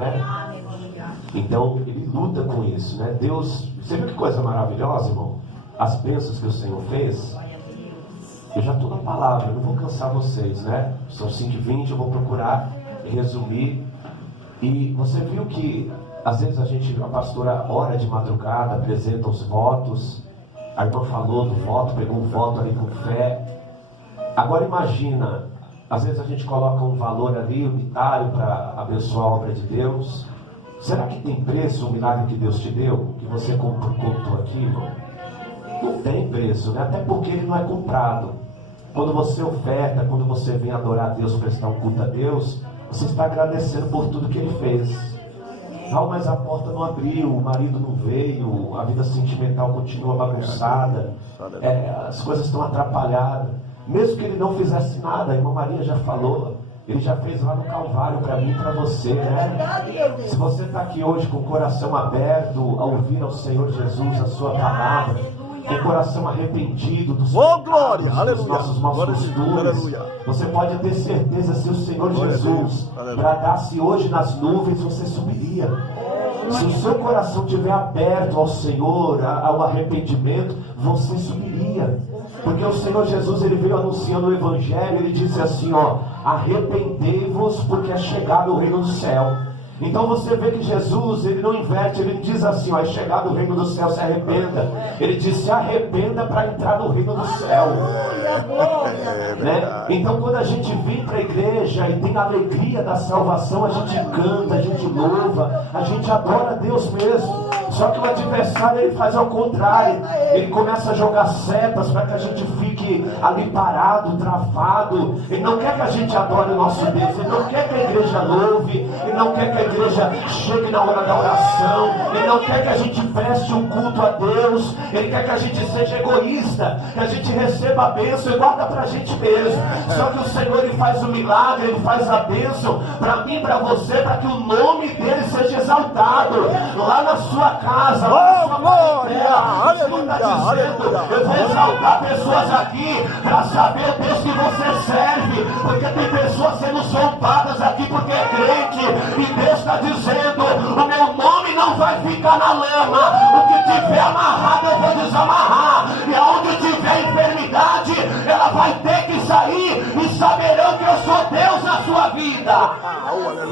né? Então ele luta com isso, né? Deus, você viu que coisa maravilhosa, irmão? As bênçãos que o Senhor fez. Eu já estou na palavra, eu não vou cansar vocês, né? São 5h20, eu vou procurar resumir. E você viu que às vezes a pastora ora de madrugada, apresenta os votos. A irmã falou do voto, pegou um voto ali com fé. Agora imagina, às vezes a gente coloca um valor ali unitário para abençoar a obra de Deus. Será que tem preço o milagre que Deus te deu? Que você contou aqui, irmão? Não tem preço, né? Até porque ele não é comprado. Quando você oferta, quando você vem adorar a Deus, prestar um culto a Deus, você está agradecendo por tudo que ele fez. Não, mas a porta não abriu, o marido não veio, a vida sentimental continua bagunçada, as coisas estão atrapalhadas. Mesmo que ele não fizesse nada, a irmã Maria já falou, ele já fez lá no Calvário para mim e para você, né? Se você está aqui hoje com o coração aberto a ouvir ao Senhor Jesus a sua palavra, com o coração arrependido dos pecados, dos nossos maus costumes, você pode ter certeza, se o Senhor Jesus bradasse hoje nas nuvens, você subiria. Se o seu coração estiver aberto ao Senhor, ao arrependimento, você subiria. Porque o Senhor Jesus, ele veio anunciando o Evangelho, ele disse assim, ó: arrependei-vos, porque é chegado o reino do céu. Então você vê que Jesus, ele não inverte, ele diz assim, ó: é chegado o reino do céu, se arrependa. Ele diz: se arrependa para entrar no reino do céu. Né? Então quando a gente vem para a igreja e tem a alegria da salvação, a gente canta, a gente louva, a gente adora a Deus mesmo. Só que o adversário, ele faz ao contrário. Ele começa a jogar setas para que a gente fique ali parado, travado. Ele não quer que a gente adore o nosso Deus. Ele não quer que a igreja louve. Ele não quer que a igreja chegue na hora da oração. Ele não quer que a gente preste um culto a Deus. Ele quer que a gente seja egoísta, que a gente receba a bênção e guarda para a gente mesmo. Só que o Senhor, ele faz o milagre, ele faz a bênção para mim, para você, para que o nome dele seja exaltado lá na sua casa, lá na sua parentela. O Senhor está dizendo: eu vou exaltar pessoas aqui para saber o Deus que você serve, porque tem pessoas sendo soltadas aqui porque é crente, e Deus está dizendo: o meu nome não vai ficar na lama, o que tiver amarrado eu vou desamarrar, e aonde tiver enfermidade ela vai ter que sair, e saberão que eu sou Deus na sua vida.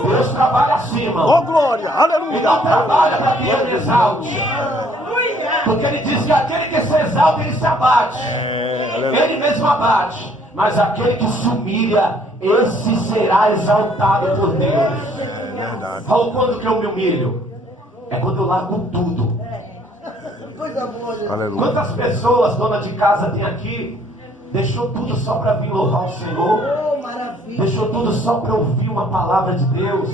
Deus trabalha acima. Oh, glória, aleluia. E não trabalha para que ele exalte. Porque ele diz que aquele que se exalta, ele se abate. Ele mesmo abate. Mas aquele que se humilha, esse será exaltado por Deus. Raul, quando que eu me humilho? É quando eu largo tudo. Aleluia. Quantas pessoas, dona de casa, tem aqui, deixou tudo só para vir louvar o Senhor? Deixou tudo só para ouvir uma palavra de Deus?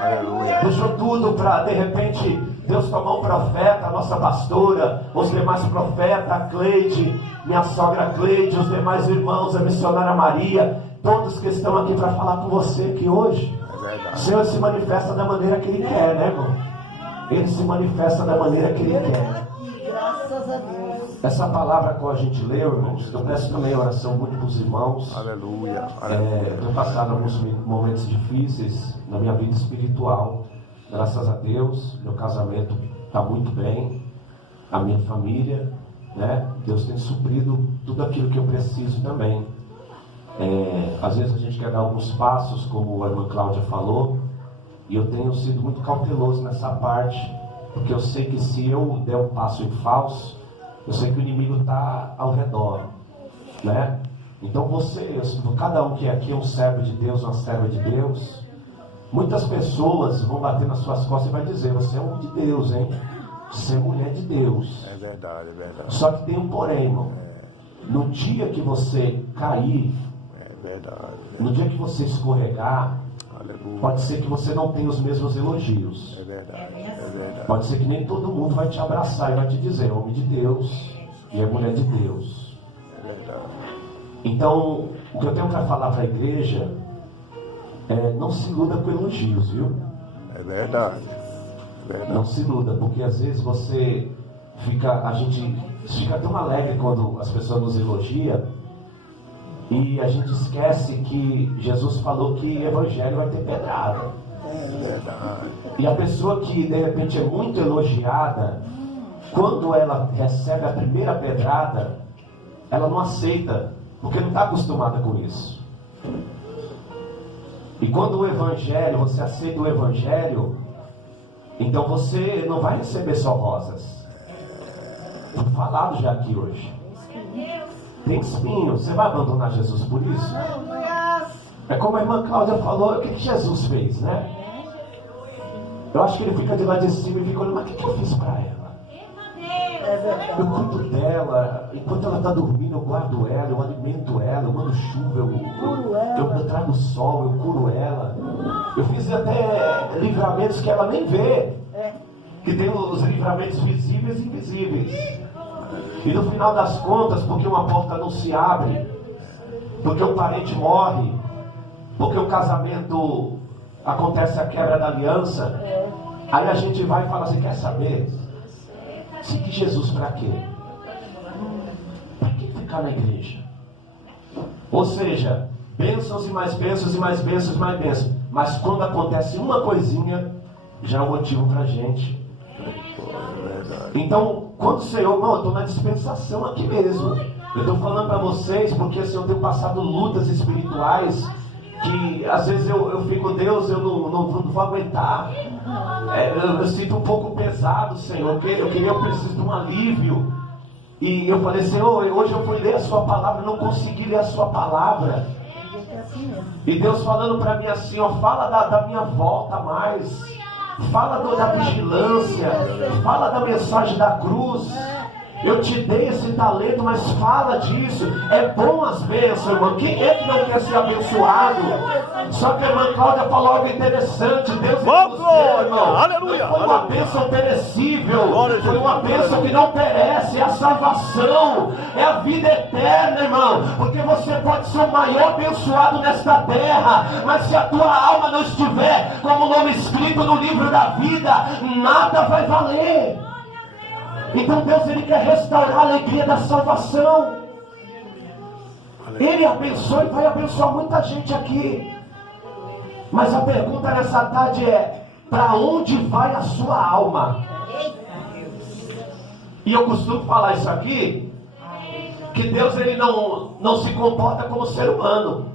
Aleluia. Deixou tudo para, de repente, Deus tomar um profeta, a nossa pastora, os demais profetas, a Cleide, minha sogra Cleide, os demais irmãos, a missionária Maria, todos que estão aqui para falar com você aqui hoje. O Senhor se manifesta da maneira que Ele quer, né, irmão? Ele se manifesta da maneira que Ele quer. Graças a Deus. Essa palavra que a gente leu, irmãos, eu peço também oração muito para os irmãos. Aleluia. Eu tenho passado alguns momentos difíceis na minha vida espiritual. Graças a Deus, meu casamento está muito bem, a minha família, né? Deus tem suprido tudo aquilo que eu preciso também. Às vezes a gente quer dar alguns passos, como a irmã Cláudia falou, e eu tenho sido muito cauteloso nessa parte, porque eu sei que se eu der um passo em falso, eu sei que o inimigo está ao redor, né? Então cada um que é aqui é um servo de Deus, uma serva de Deus. Muitas pessoas vão bater nas suas costas e vai dizer: você é homem de Deus, hein? Você é mulher de Deus. É verdade, é verdade. Só que tem um porém, irmão. No dia que você cair, É verdade. no dia que você escorregar, Aleluia. pode ser que você não tenha os mesmos elogios. É verdade, é verdade. Pode ser que nem todo mundo vai te abraçar e vai te dizer: é homem de Deus e é mulher de Deus. É verdade. Então, o que eu tenho para falar para a igreja é: não se iluda com elogios, viu? É verdade. É verdade. Não se iluda, porque às vezes a gente fica tão alegre quando as pessoas nos elogiam, e a gente esquece que Jesus falou que evangelho vai ter pedrada. É verdade. E a pessoa que de repente é muito elogiada, quando ela recebe a primeira pedrada, ela não aceita, porque não está acostumada com isso. E quando o Evangelho, você aceita o Evangelho, então você não vai receber só rosas. Foi falado já aqui hoje. Tem espinho. Você vai abandonar Jesus por isso? É como a irmã Cláudia falou, o que Jesus fez, né? Eu acho que ele fica de lá de cima e fica olhando, mas o que eu fiz para ela? Eu cuido dela, enquanto ela está dormindo eu guardo ela, eu alimento ela, eu mando chuva, eu trago sol, eu curo ela. Eu fiz até livramentos que ela nem vê, que tem os livramentos visíveis e invisíveis. E no final das contas, porque uma porta não se abre, porque um parente morre, porque o casamento acontece a quebra da aliança, aí a gente vai e fala assim, quer saber? Seguir Jesus para quê? Para que ficar na igreja? Ou seja, bênçãos e mais bênçãos e mais bênçãos e mais bênçãos. Mas quando acontece uma coisinha, já é um motivo para a gente. Então, quando o Senhor, não, eu estou na dispensação aqui mesmo. Eu estou falando para vocês porque assim, eu tenho passado lutas espirituais que às vezes eu fico, Deus, eu não vou aguentar. Eu sinto um pouco pesado, Senhor. Eu preciso de um alívio. E eu falei, Senhor, hoje eu fui ler a sua palavra, não consegui ler a sua palavra. E Deus falando para mim assim, ó, fala da minha volta mais. Fala da vigilância. Fala da mensagem da cruz. Eu te dei esse talento, mas fala disso. É bom as bênçãos, irmão. Quem é que não quer ser abençoado? Só que a irmã Cláudia falou algo interessante. Deus nos deu, irmão. Aleluia, foi uma bênção perecível. Foi uma bênção que não perece. É a salvação. É a vida eterna, irmão. Porque você pode ser o maior abençoado nesta terra, mas se a tua alma não estiver como o nome escrito no livro da vida, nada vai valer. Então Deus, Ele quer restaurar a alegria da salvação. Ele abençoa e vai abençoar muita gente aqui. Mas a pergunta nessa tarde é, para onde vai a sua alma? E eu costumo falar isso aqui, que Deus, Ele não se comporta como ser humano.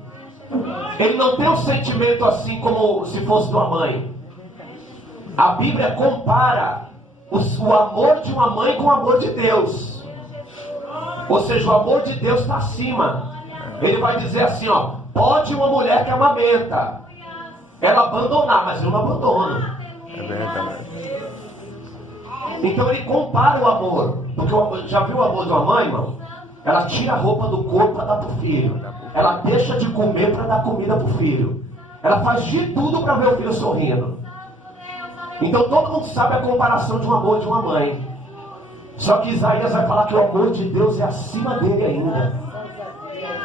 Ele não tem um sentimento assim como se fosse de uma mãe. A Bíblia compara o amor de uma mãe com o amor de Deus. Ou seja, o amor de Deus está acima. Ele vai dizer assim, ó, pode uma mulher que amamenta ela abandonar, mas eu não abandono. É verdade. Então ele compara o amor. Porque já viu o amor de uma mãe, irmão? Ela tira a roupa do corpo para dar para o filho. Ela deixa de comer para dar comida para o filho. Ela faz de tudo para ver o filho sorrindo. Então todo mundo sabe a comparação de um amor de uma mãe. Só que Isaías vai falar que o amor de Deus é acima dele ainda.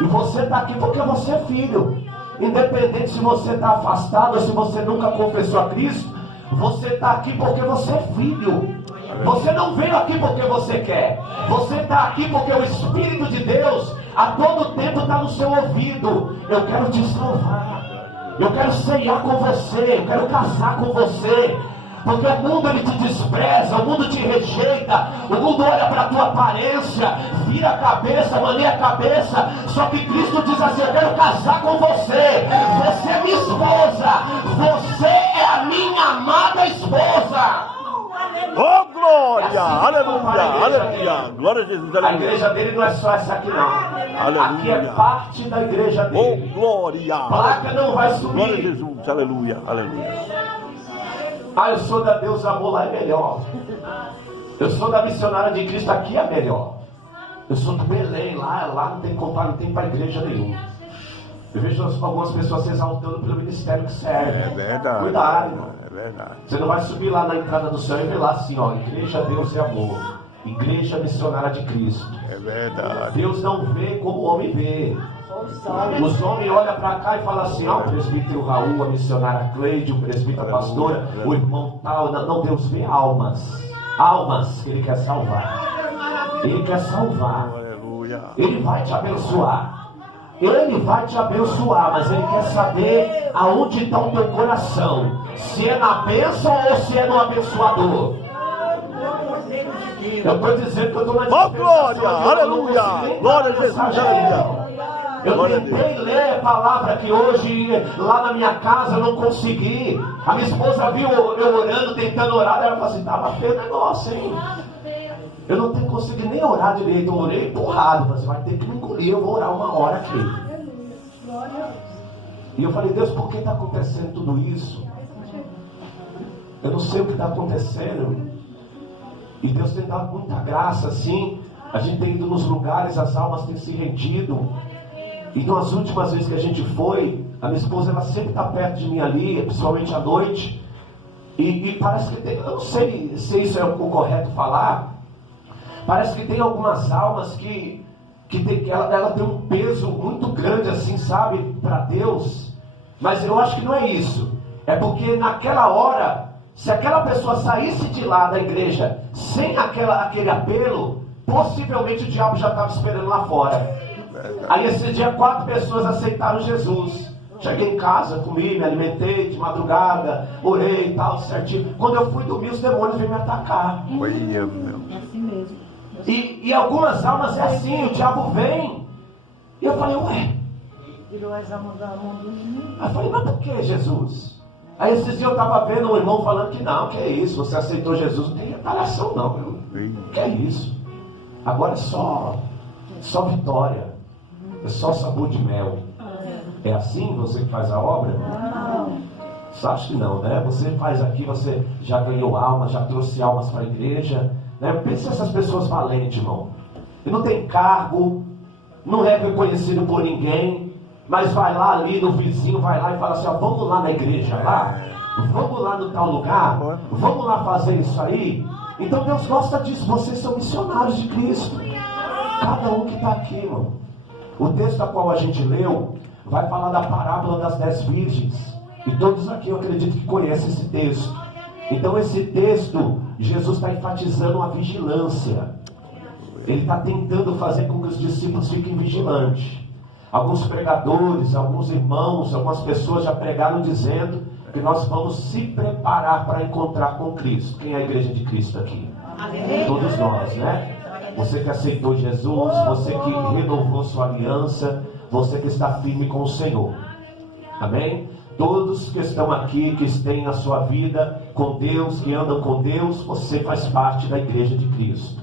E você está aqui porque você é filho. Independente se você está afastado ou se você nunca confessou a Cristo, você está aqui porque você é filho. Você não veio aqui porque você quer. Você está aqui porque o Espírito de Deus a todo tempo está no seu ouvido. Eu quero te salvar. Eu quero ceiar com você. Eu quero casar com você. Porque o mundo ele te despreza, o mundo te rejeita, o mundo olha para a tua aparência, vira a cabeça, maneia a cabeça. Só que Cristo diz assim, eu quero casar com você. Você é minha esposa. Você é a minha amada esposa. Oh, glória, aleluia, aleluia, glória a Jesus, aleluia. A igreja dele não é só essa aqui não. Aleluia. Aqui é parte da igreja dele. Oh, glória. Placa não vai subir. Glória a Jesus, aleluia, aleluia. Ah, eu sou da Deus Amor, lá é melhor. Eu sou da missionária de Cristo, aqui é melhor. Eu sou do Belém, lá não tem comparo, não tem para igreja nenhuma. Eu vejo algumas pessoas se exaltando pelo ministério que serve. É verdade. Cuidado, irmão. É verdade. Você não vai subir lá na entrada do céu e ver lá assim, ó, Igreja Deus e Amor, Igreja Missionária de Cristo. É verdade. Deus não vê como o homem vê. Os homens olham para cá e falam assim, ó, o presbítero Raul, a missionária Cleide, o presbítero pastora, o irmão tal. Não, Deus vê almas. Almas que Ele quer salvar. Ele quer salvar. Aleluia. Ele vai te abençoar. Ele vai te abençoar, mas Ele quer saber aonde está o teu coração. Se é na bênção ou se é no abençoador. Eu estou dizendo que eu estou na Oh, glória, aleluia, glória a Jesus, aleluia. Eu tentei ler a palavra aqui hoje, lá na minha casa, não consegui. A minha esposa viu eu orando, tentando orar, ela falou assim, estava feio o negócio, hein? Eu não tenho conseguido nem orar direito, eu orei empurrado. Você vai ter que me engolir, eu vou orar 1 hora aqui. E eu falei, Deus, por que está acontecendo tudo isso? Eu não sei o que está acontecendo. E Deus tem dado muita graça, assim. A gente tem ido nos lugares, as almas têm se rendido. E nas últimas vezes que a gente foi, a minha esposa, ela sempre está perto de mim ali, principalmente à noite. E parece que tem, eu não sei se isso é o correto falar. Parece que tem algumas almas que ela tem um peso muito grande, assim, sabe, para Deus. Mas eu acho que não é isso. É porque naquela hora, se aquela pessoa saísse de lá da igreja sem aquele apelo, possivelmente o diabo já estava esperando lá fora. Aí esse dia 4 pessoas aceitaram Jesus. Cheguei em casa, comi, me alimentei de madrugada, orei e tal, certinho. Quando eu fui dormir, os demônios vêm me atacar. Foi eu, meu. É assim mesmo. E algumas almas é assim, o diabo vem. E eu falei, ué. Virou as almas da mão dos meninos. Aí eu falei, mas por que Jesus? Aí esses dias eu estava vendo um irmão falando que não, que é isso, você aceitou Jesus, não tem retaliação não, meu. Que é isso? Agora é só vitória. É só sabor de mel. É assim você que faz a obra? Não. Você acha que não, né? Você faz aqui, você já ganhou almas, já trouxe almas para a igreja, né? Pensa essas pessoas valentes, irmão. E não tem cargo, não é reconhecido por ninguém, mas vai lá ali no vizinho, vai lá e fala assim, ó, vamos lá na igreja lá, vamos lá no tal lugar, vamos lá fazer isso aí. Então Deus gosta disso, vocês são missionários de Cristo. Cada um que está aqui, irmão. O texto a qual a gente leu vai falar da parábola das 10 virgens. E todos aqui eu acredito que conhecem esse texto. Então esse texto, Jesus está enfatizando a vigilância. Ele está tentando fazer com que os discípulos fiquem vigilantes. Alguns pregadores, alguns irmãos, algumas pessoas já pregaram dizendo que nós vamos se preparar para encontrar com Cristo. Quem é a igreja de Cristo aqui? Todos nós, né? Você que aceitou Jesus, você que renovou sua aliança, você que está firme com o Senhor. Amém? Todos que estão aqui, que têm a sua vida com Deus, que andam com Deus, você faz parte da igreja de Cristo.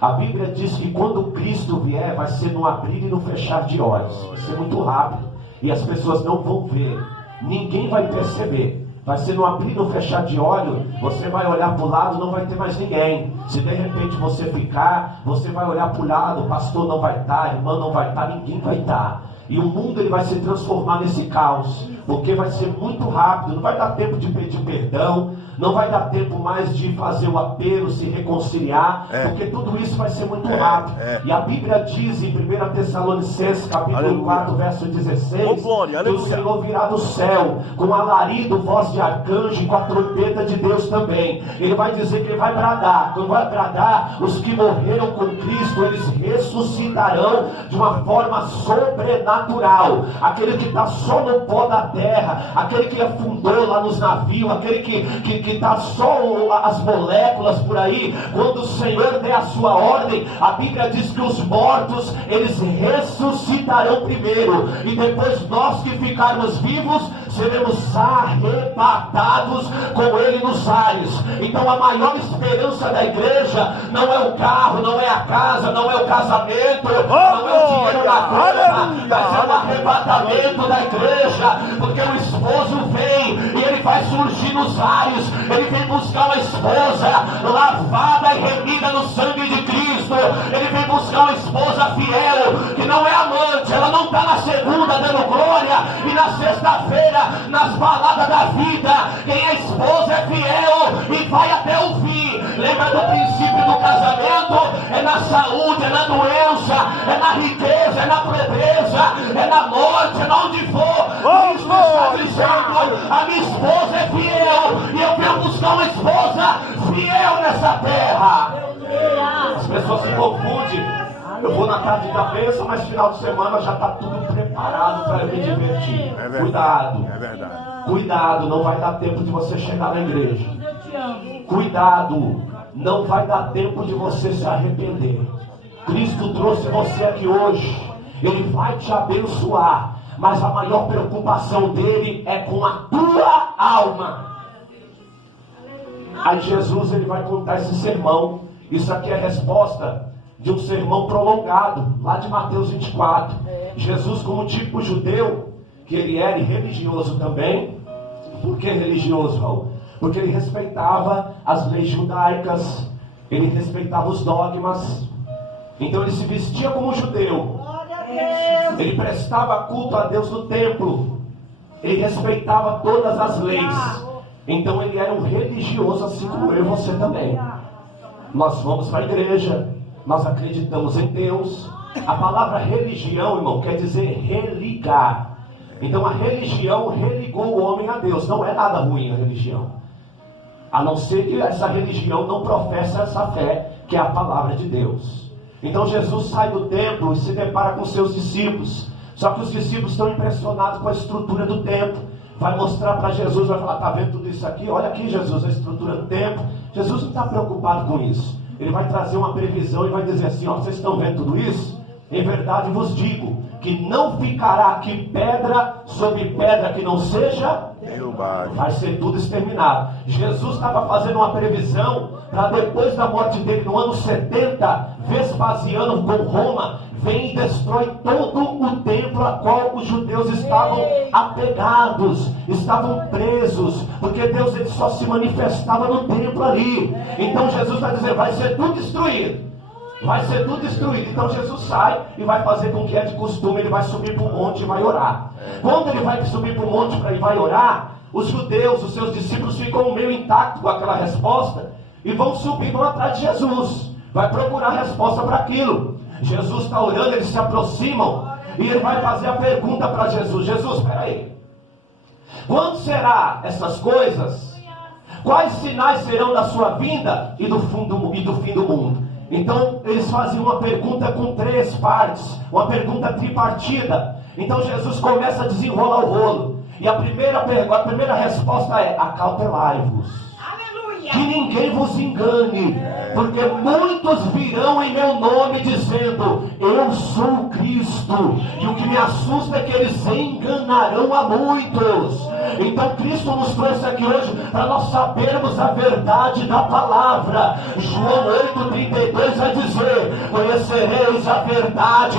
A Bíblia diz que quando Cristo vier, vai ser no abrir e no fechar de olhos. Vai ser muito rápido. E as pessoas não vão ver. Ninguém vai perceber. Vai ser no abrir e no fechar de olho. Você vai olhar para o lado, não vai ter mais ninguém. Se de repente você ficar, você vai olhar para o lado, o pastor não vai estar, a irmã não vai estar, ninguém vai estar. E o mundo ele vai se transformar nesse caos, porque vai ser muito rápido, não vai dar tempo de pedir perdão, não vai dar tempo mais de fazer o apelo, se reconciliar, porque tudo isso vai ser muito rápido. E a Bíblia diz em 1 Tessalonicenses capítulo 4, verso 16, que o Senhor virá do céu com alarido, voz de arcanjo e com a trombeta de Deus também. Ele vai dizer que ele vai bradar. Quando vai bradar, os que morreram com Cristo, eles ressuscitarão de uma forma sobrenatural. Aquele que está só no pó da terra, aquele que afundou lá nos navios, aquele que está só as moléculas por aí, quando o Senhor der a sua ordem, a Bíblia diz que os mortos, eles ressuscitarão primeiro, e depois nós que ficarmos vivos, seremos arrebatados com Ele nos ares. Então a maior esperança da igreja não é o carro, não é a casa, não é o casamento, não é o dinheiro na conta, mas é o arrebatamento da igreja, porque o esposo vem e ele vai surgir nos ares. Ele vem buscar uma esposa lavada e remida no sangue de Cristo. Ele vem buscar uma esposa fiel, que não é amante, ela não está na segunda dando glória e na sexta-feira nas baladas da vida. Quem é esposa é fiel e vai até o fim. Lembra do princípio do casamento? É na saúde, é na doença, é na riqueza, é na pobreza, é na morte, é na onde for. Cristo está dizendo: a minha esposa é fiel e eu venho buscar uma esposa fiel nessa terra. As pessoas se confundem. Eu vou na tarde da bênção, mas final de semana já está tudo preparado para eu me divertir. É verdade. Cuidado. É verdade. Cuidado, não vai dar tempo de você chegar na igreja. Cuidado, não vai dar tempo de você se arrepender. Cristo trouxe você aqui hoje. Ele vai te abençoar. Mas a maior preocupação dele é com a tua alma. Aí Jesus ele vai contar esse sermão. Isso aqui é a resposta de um sermão prolongado, lá de Mateus 24. Jesus, como tipo judeu, que ele era e religioso também. Por que religioso, Raul? Porque ele respeitava as leis judaicas, ele respeitava os dogmas. Então ele se vestia como judeu. Ele prestava culto a Deus no templo. Ele respeitava todas as leis. Então ele era um religioso, assim como eu e você também. Nós vamos para a igreja, nós acreditamos em Deus. A palavra religião, irmão, quer dizer religar. Então a religião religou o homem a Deus. Não é nada ruim a religião, a não ser que essa religião não professa essa fé, que é a palavra de Deus. Então Jesus sai do templo e se depara com seus discípulos. Só que os discípulos estão impressionados com a estrutura do templo. Vai mostrar para Jesus, vai falar, está vendo tudo isso aqui? Olha aqui, Jesus, a estrutura do templo. Jesus não está preocupado com isso. Ele vai trazer uma previsão e vai dizer assim, ó, vocês estão vendo tudo isso? Em verdade vos digo, que não ficará aqui pedra sobre pedra que não seja derrubado. Vai ser tudo exterminado. Jesus estava fazendo uma previsão para depois da morte dele, no ano 70, Vespasiano com Roma vem e destrói todo o templo a qual os judeus estavam apegados, estavam presos, porque Deus ele só se manifestava no templo ali. Então Jesus vai dizer, vai ser tudo destruído. Vai ser tudo destruído. Então Jesus sai e vai fazer com que é de costume. Ele vai subir para o monte e vai orar. Quando ele vai subir para o monte e vai orar, os judeus, os seus discípulos ficam meio intactos com aquela resposta e vão subir, vão atrás de Jesus. Vai procurar resposta para aquilo. Jesus está orando, eles se aproximam e ele vai fazer a pergunta para Jesus. Jesus, espera aí, quando será essas coisas? Quais sinais serão da sua vinda e do fim do mundo? Então eles faziam uma pergunta com 3 partes, uma pergunta tripartida. Então Jesus começa a desenrolar o rolo. E a primeira resposta é: acautelai-vos, que ninguém vos engane, porque muitos virão em meu nome dizendo, eu sou Cristo. E o que me assusta é que eles enganarão a muitos. Então Cristo nos trouxe aqui hoje para nós sabermos a verdade da palavra. João 8,32 vai dizer, conhecereis a verdade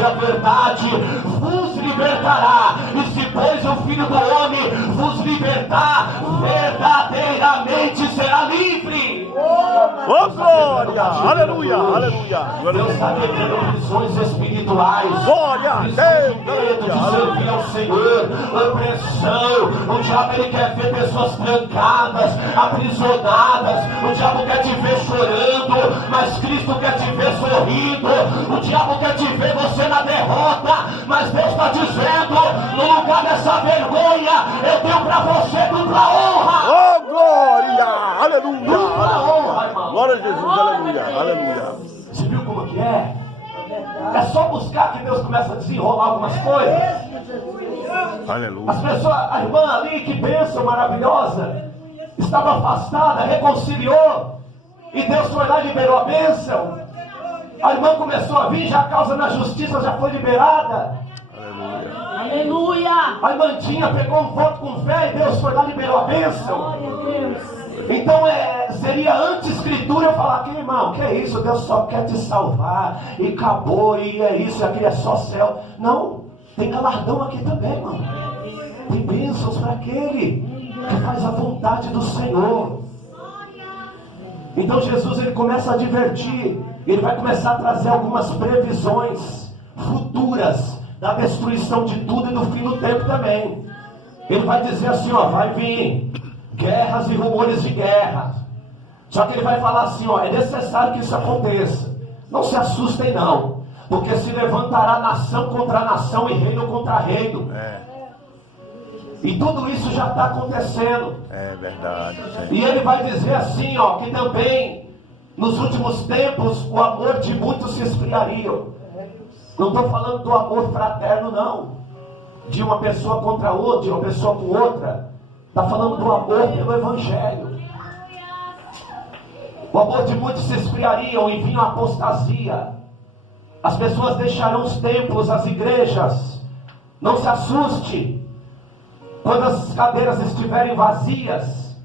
vos libertará. E se pois o Filho do Homem vos libertar, verdadeiramente será livre. Oh, glória! Aleluia! Aleluia! Deus está quebrando prisões espirituais. Glória a Deus! Medo de servir ao Senhor, opressão. O diabo ele quer ver pessoas trancadas, aprisionadas. O diabo quer te ver chorando, mas Cristo quer te ver sorrindo. O diabo quer te ver você na derrota, mas Deus está dizendo, no lugar dessa vergonha, eu tenho para você dupla honra. Oh, glória! Aleluia! Dupla honra, irmão. Glória a Jesus! Aleluia! Aleluia! Você viu como que é? É só buscar que Deus começa a desenrolar algumas coisas. Aleluia. As pessoas, a irmã ali, que bênção maravilhosa, estava afastada, reconciliou, e Deus foi lá e liberou a bênção. A irmã começou a vir, já a causa na justiça já foi liberada. Aleluia. Aleluia! A irmãzinha pegou um voto com fé e Deus foi lá e liberou a bênção. Glória a Deus! Então seria anti-escritura eu falar que, irmão, que é isso? Deus só quer te salvar e acabou, e é isso, aqui é só céu. Não, tem galardão aqui também, irmão. Tem bênçãos para aquele que faz a vontade do Senhor. Então Jesus ele começa a advertir, ele vai começar a trazer algumas previsões futuras da destruição de tudo e do fim do tempo também. Ele vai dizer assim, ó, vai vir guerras e rumores de guerra. Só que ele vai falar assim, ó, é necessário que isso aconteça. Não se assustem não, porque se levantará nação contra nação e reino contra reino. E tudo isso já está acontecendo. É verdade. E ele vai dizer assim, ó, que também nos últimos tempos o amor de muitos se esfriaria. Não estou falando do amor fraterno, não. De uma pessoa contra outra, de uma pessoa com outra. Está falando do amor pelo Evangelho. O amor de muitos se esfriariam e vinha a apostasia. As pessoas deixarão os templos, as igrejas. Não se assuste quando as cadeiras estiverem vazias.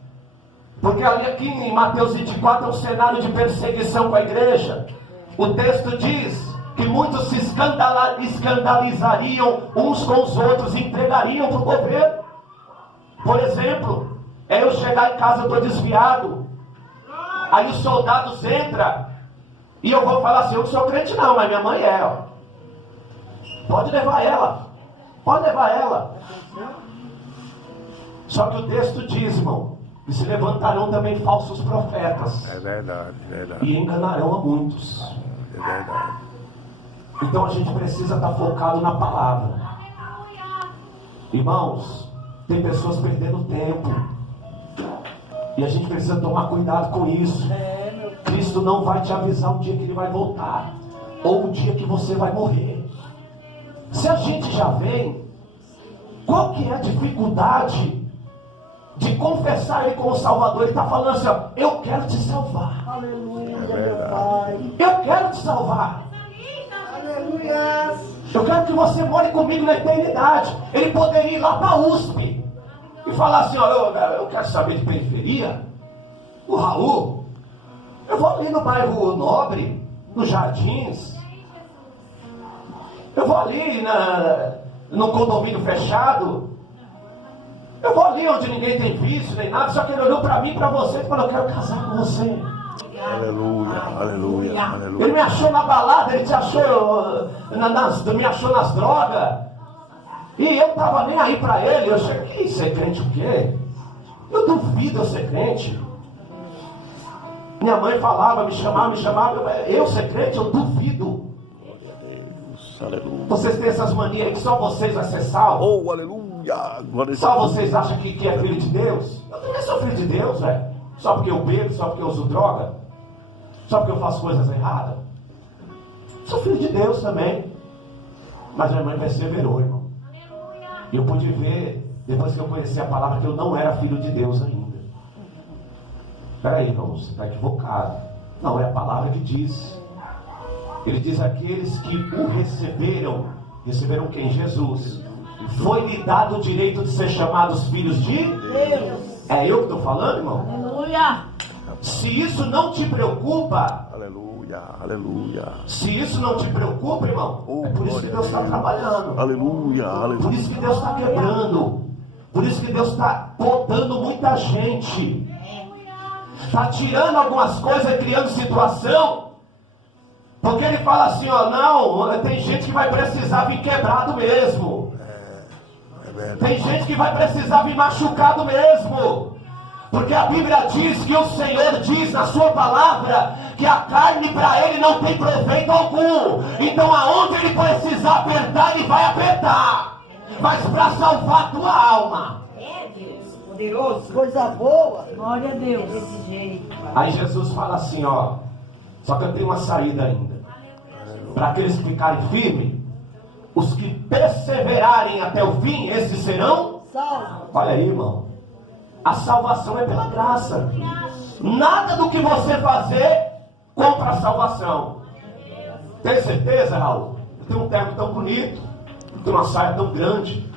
Porque ali aqui em Mateus 24 é um cenário de perseguição com a igreja. O texto diz que muitos se escandalizariam uns com os outros e entregariam para o governo. Por exemplo, eu chegar em casa, eu estou desviado. Aí os soldados entram e eu vou falar assim: eu não sou crente não, mas minha mãe é, ó. Pode levar ela. Pode levar ela. Só que o texto diz, irmão, que se levantarão também falsos profetas. É verdade, verdade. E enganarão a muitos. É verdade. Então a gente precisa estar focado na palavra. Irmãos, tem pessoas perdendo tempo. E a gente precisa tomar cuidado com isso. Cristo não vai te avisar o dia que Ele vai voltar, ou o dia que você vai morrer. Se a gente já vem, qual que é a dificuldade de confessar Ele como Salvador? Ele está falando assim, ó: eu quero te salvar. Aleluia, É meu verdade. Pai. Eu quero te salvar. Aleluia. Eu quero que você more comigo na eternidade. Ele poderia ir lá para a USP e falar assim, ó: eu quero saber de periferia. O Raul, eu vou ali no bairro Nobre, nos Jardins. Eu vou ali no condomínio fechado. Eu vou ali onde ninguém tem vício nem nada. Só que ele olhou para mim e para você e falou: eu quero casar com você. Aleluia, aleluia, aleluia. Ele me achou na balada, ele te achou, me achou nas drogas. E eu estava nem aí para ele. Eu cheguei: ser crente o quê? Eu duvido eu ser crente. Minha mãe falava, me chamava. Eu ser crente, eu duvido. Aleluia. Vocês têm essas manias aí que só vocês vão ser salvos. Oh, aleluia. Glória a Só Deus. vocês acham que é filho de Deus? Eu também sou filho de Deus, velho. Só porque eu bebo, só porque eu uso droga, só porque eu faço coisas erradas. Sou filho de Deus também. Mas minha mãe perseverou, irmão. E eu pude ver, depois que eu conheci a palavra, que eu não era filho de Deus ainda. Peraí, irmão, você está equivocado. Não, é a palavra que diz. Ele diz: aqueles que o receberam quem? Jesus. Foi-lhe dado o direito de ser chamados filhos de Deus. É eu que estou falando, irmão? Aleluia. Se isso não te preocupa, Aleluia, aleluia. se isso não te preocupa, irmão, Oh, é por isso que glória Deus a está Deus. trabalhando. Aleluia, Por aleluia. isso que Deus está quebrando. Por isso que Deus está podando muita gente. Está tirando algumas coisas e criando situação. Porque ele fala assim, ó: não, tem gente que vai precisar vir quebrado mesmo. É verdade. Tem gente que vai precisar vir machucado mesmo. Porque a Bíblia diz que o Senhor diz na sua palavra que a carne para ele não tem proveito algum. Então aonde ele precisar apertar, ele vai apertar. Mas para salvar a tua alma. É, Deus, poderoso. Coisa boa. Glória a Deus. Desse jeito, Pai. Aí Jesus fala assim, ó: só que eu tenho uma saída ainda. Para aqueles que ficarem firmes, os que perseverarem até o fim, esses serão. Salve. Olha aí, irmão. A salvação é pela graça. Nada do que você fazer compra a salvação. Tem certeza, Raul? Eu tenho um terno tão bonito, eu tenho uma saia tão grande,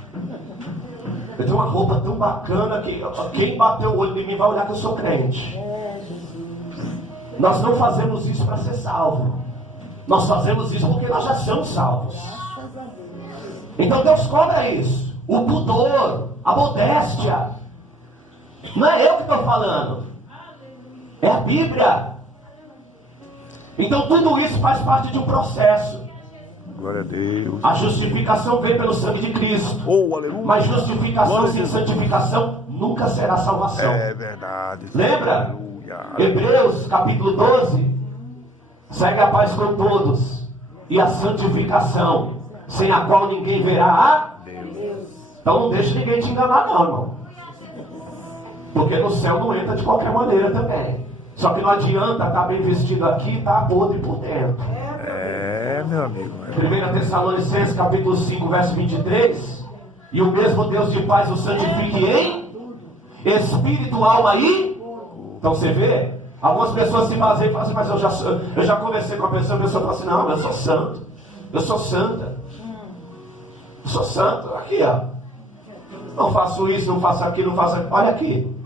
eu tenho uma roupa tão bacana que quem bater o olho em mim vai olhar que eu sou crente. Nós não fazemos isso para ser salvo. Nós fazemos isso porque nós já somos salvos. Então Deus cobra isso. O pudor, a modéstia. Não é eu que estou falando, é a Bíblia. Então tudo isso faz parte de um processo. Glória a Deus. A justificação vem pelo sangue de Cristo. Oh, aleluia. Mas justificação Glória a sem Deus. santificação nunca será salvação. É verdade. Lembra? Aleluia. Hebreus capítulo 12. Segue a paz com todos e a santificação, sem a qual ninguém verá a Deus. Então não deixe ninguém te enganar não, irmão. Porque no céu não entra de qualquer maneira também. Só que não adianta estar bem vestido aqui e estar podre por dentro. É. meu amigo. 1 Tessalonicenses capítulo 5, verso 23. E o mesmo Deus de paz o santifique em espírito, alma e... Então você vê, algumas pessoas se baseiam e falam assim, mas eu já conversei com a pessoa fala assim, não, eu sou santo, eu sou santa, eu sou santo, aqui ó, não faço isso, não faço aquilo, não faço aquilo, olha aqui.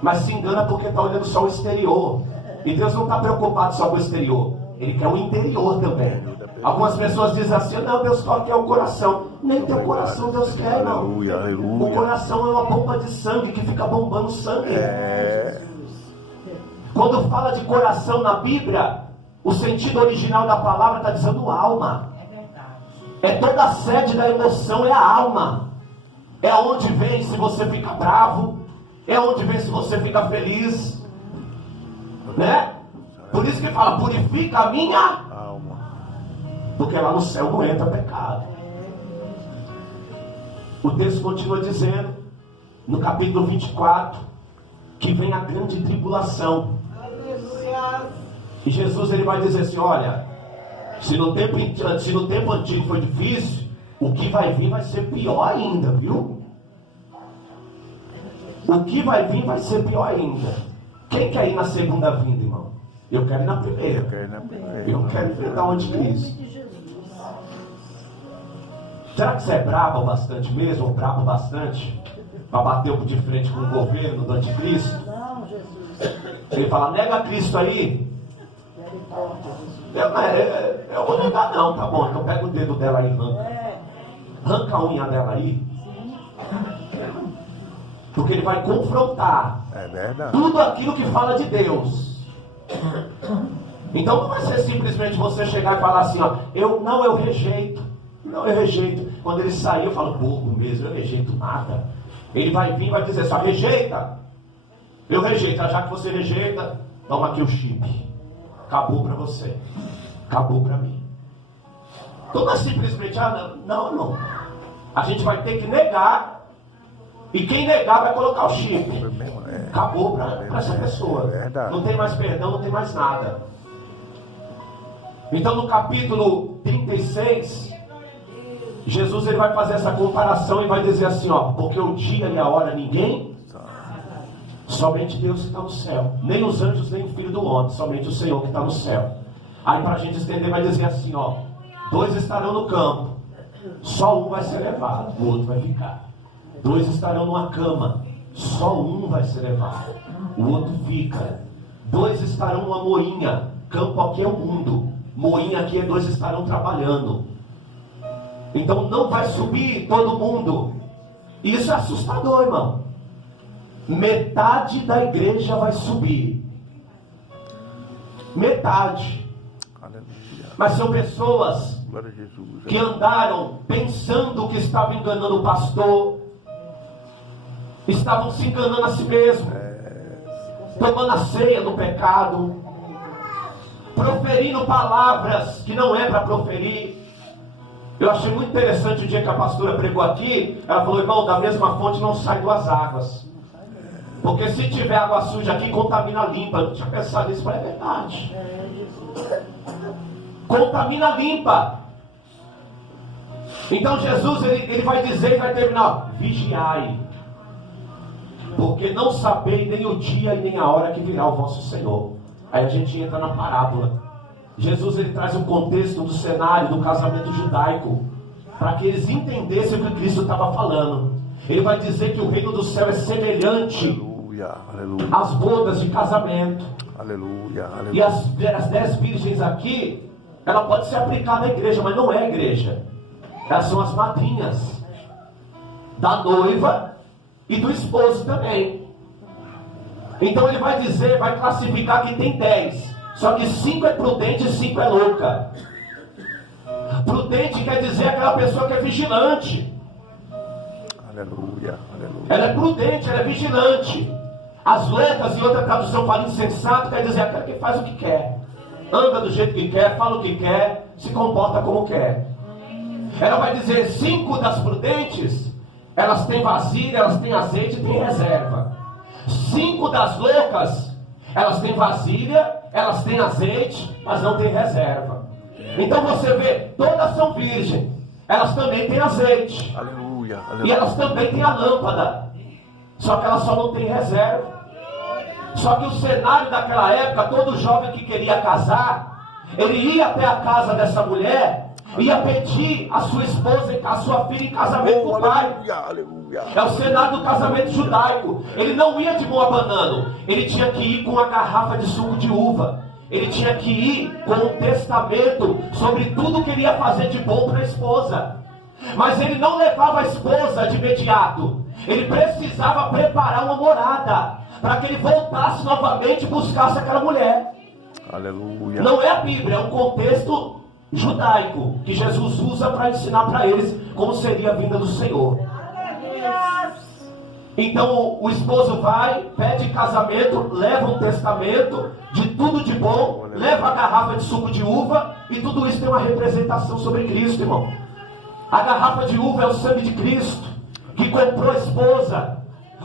Mas se engana porque está olhando só o exterior. E Deus não está preocupado só com o exterior, Ele quer o interior também. Algumas pessoas dizem assim, não, Deus só quer o coração. Nem teu coração Deus quer, não. Aleluia, O aleluia. coração é uma bomba de sangue que fica bombando sangue. Quando fala de coração na Bíblia, o sentido original da palavra está dizendo alma. É toda a sede da emoção, é a alma. É onde vem se você fica bravo, é onde vem se você fica feliz, né? Por isso que fala, purifica a minha Alma. porque lá no céu não entra pecado. O texto continua dizendo, no capítulo 24, que vem a grande tribulação. E Jesus ele vai dizer assim, olha, se no tempo antigo foi difícil, o que vai vir vai ser pior ainda, viu? O que vai vir vai ser pior ainda. Quem quer ir na segunda vinda, irmão? Eu quero ir na primeira. Eu quero enfrentar o anticristo. Será que você é brabo bastante mesmo? Ou brabo bastante? Para bater de frente com o governo do anticristo? Não, Jesus. Ele fala, nega Cristo aí. Eu vou negar não, tá bom. Então pega o dedo dela aí e arranca. Arranca a unha dela aí. Porque ele vai confrontar É verdade. tudo aquilo que fala de Deus. Então não vai ser simplesmente você chegar e falar assim, ó, eu rejeito. Não, eu rejeito. Quando ele sair, eu falo, bobo mesmo, eu rejeito nada. Ele vai vir e vai dizer assim, rejeita. Eu rejeito, já que você rejeita, toma aqui o chip. Acabou para você. Acabou para mim. Então não é simplesmente, não. A gente vai ter que negar. E quem negar vai colocar o chip. Acabou para essa pessoa. Não tem mais perdão, não tem mais nada. Então no capítulo 36, Jesus ele vai fazer essa comparação e vai dizer assim, ó, porque o dia e a hora ninguém, somente Deus que está no céu, nem os anjos, nem o Filho do Homem, somente o Senhor que está no céu. Aí para a gente estender vai dizer assim, ó, 2 estarão no campo, só um vai ser levado, o outro vai ficar. 2 estarão numa cama, só um vai ser levado, o outro fica. 2 estarão numa moinha, campo aqui é o mundo, moinha aqui é 2 estarão trabalhando. Então não vai subir todo mundo. Isso é assustador, irmão. Metade da igreja vai subir. Metade. Mas são pessoas Glória a Jesus. que andaram pensando que estavam enganando o pastor, estavam se enganando a si mesmo, tomando a ceia do pecado, proferindo palavras que não é para proferir. Eu achei muito interessante o dia que a pastora pregou aqui. Ela falou, irmão, da mesma fonte não sai 2 águas, porque se tiver água suja aqui, contamina a limpa. Eu não tinha pensado nisso, mas é verdade. Contamina a limpa. Então Jesus ele vai dizer e vai terminar, vigiai, porque não sabeis nem o dia e nem a hora que virá o vosso Senhor. Aí a gente entra na parábola. Jesus ele traz um contexto do cenário do casamento judaico, para que eles entendessem o que Cristo estava falando. Ele vai dizer que o reino do céu é semelhante Aleluia. às bodas de casamento. Aleluia. E as 10 virgens aqui, ela pode ser aplicada à igreja, mas não é a igreja. Elas são as madrinhas da noiva e do esposo também. Então ele vai dizer, vai classificar que tem 10. Só que 5 é prudente e 5 é louca. Prudente quer dizer aquela pessoa que é vigilante. Aleluia. Ela é prudente, ela é vigilante. As loucas, em outra tradução, fala insensato, quer dizer aquela que faz o que quer. Anda do jeito que quer, fala o que quer, se comporta como quer. Ela vai dizer 5 das prudentes, elas têm vasilha, elas têm azeite e têm reserva. 5 das loucas, elas têm vasilha, elas têm azeite, mas não têm reserva. Então você vê, todas são virgens. Elas também têm azeite. Aleluia. E Aleluia. elas também têm a lâmpada. Só que elas só não têm reserva. Só que o cenário daquela época, todo jovem que queria casar, ele ia até a casa dessa mulher, ia pedir a sua esposa, a sua filha em casamento com Oh, o pai. aleluia. Aleluia. É o cenário do casamento judaico. Ele não ia de mão abanando. Ele tinha que ir com a garrafa de suco de uva. Ele tinha que ir com um testamento sobre tudo que ele ia fazer de bom para a esposa. Mas ele não levava a esposa de imediato. Ele precisava preparar uma morada para que ele voltasse novamente e buscasse aquela mulher. Aleluia. Não é a Bíblia, é um contexto judaico que Jesus usa para ensinar para eles como seria a vinda do Senhor. Então o esposo vai, pede casamento, leva um testamento de tudo de bom, leva a garrafa de suco de uva, e tudo isso tem uma representação sobre Cristo, irmão. A garrafa de uva é o sangue de Cristo, que comprou a esposa.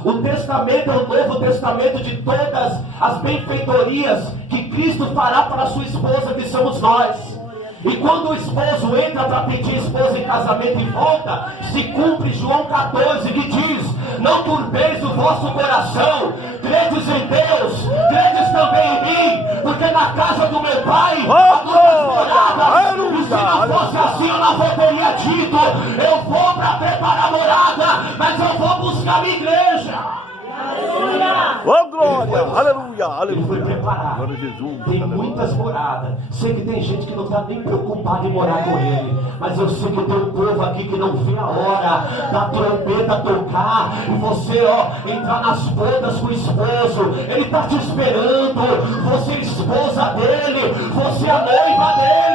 O testamento é o novo testamento de todas as benfeitorias que Cristo fará para a sua esposa, que somos nós. E quando o esposo entra para pedir a esposa em casamento e volta, se cumpre João 14, que diz: não turbeis o vosso coração, credes em Deus, credes também em mim, porque na casa do meu pai há muitas moradas. E se não fosse assim, eu não teria dito: eu vou para preparar morada, mas eu vou buscar minha igreja. Oh, glória. Aleluia. Ele foi Aleluia. preparado. Glória a Jesus. Tem muitas moradas. Sei que tem gente que não está nem preocupada em morar com ele, mas eu sei que tem um povo aqui que não vê a hora da trombeta tocar e você, entrar nas bodas com o esposo. Ele está te esperando. Você é esposa dele, você é a noiva dele.